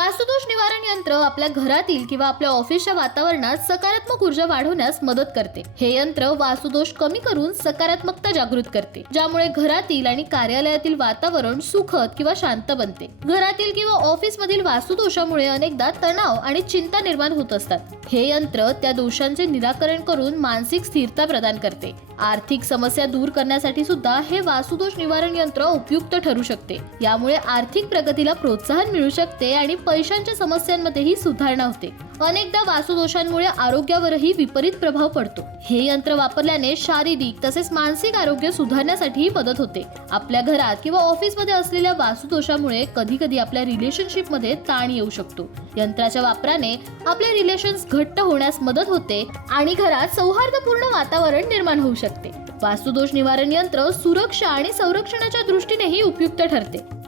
वास्तुदोष निवारण यंत्र आपल्या घरातील किंवा आपल्या ऑफिसच्या वातावरणात सकारात्मक ऊर्जा वाढवण्यास मदत करते. हे यंत्र वास्तुदोष कमी करून सकारात्मकता जागृत करते, ज्यामुळे घरातील आणि कार्यालयातील वातावरण सुखद किंवा शांत बनते. घरातील किंवा ऑफिस मधील वास्तुदोषामुळे अनेकदा तणाव आणि चिंता निर्माण होत असतात. हे यंत्र त्या दोषांचे निराकरण करून मानसिक स्थिरता प्रदान करते. आर्थिक समस्या दूर करण्यासाठी सुद्धा हे वास्तुदोष निवारण यंत्र उपयुक्त ठरू शकते. यामुळे आर्थिक प्रगतीला प्रोत्साहन मिळू शकते आणि पैशांच्या समस्यांमध्येही सुधारणा होते. अनेकदा वास्तुदोषांमुळे आरोग्यावरही विपरीत प्रभाव पडतो. हे यंत्र वापरल्याने शारीरिक तसेच मानसिक आरोग्य सुधारण्यासाठी मदत होते. आपल्या घरात किंवा ऑफिसमध्ये असलेल्या वास्तुदोषामुळे कधी कधी आपल्या रिलेशनशिप मध्ये ताण येऊ शकतो. यंत्राच्या वापराने आपले रिलेशन्स घट्ट होण्यास मदत होते आणि घरात सौहार्दपूर्ण वातावरण निर्माण होऊ शकते. वास्तुदोष निवारण यंत्र सुरक्षा आणि संरक्षणाच्या दृष्टीनेही उपयुक्त ठरते.